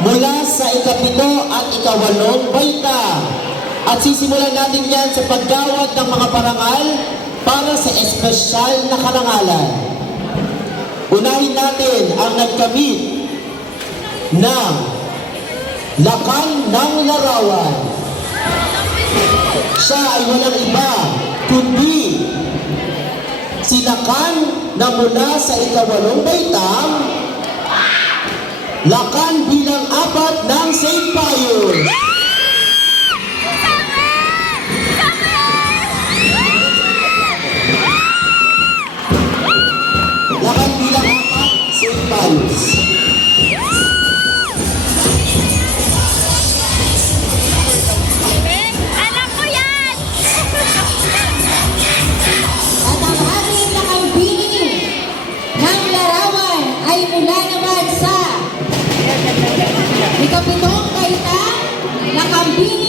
mula sa ikapito at ikawalong baita. At sisimulan natin yan sa paggawad ng mga parangal para sa espesyal na karangalan. Unahin natin ang nagkamit ng Lakan ng Larawan. Siya ay walang iba kundi si Lakan na mula sa ikawalong baitang Lakan bilang 4 ng St. Pius. Lakan bilang 4, St. Pius. Alam ko yan! At ang ating nakambini ng larawan ay mula naman sa ikapitong baita, nakambini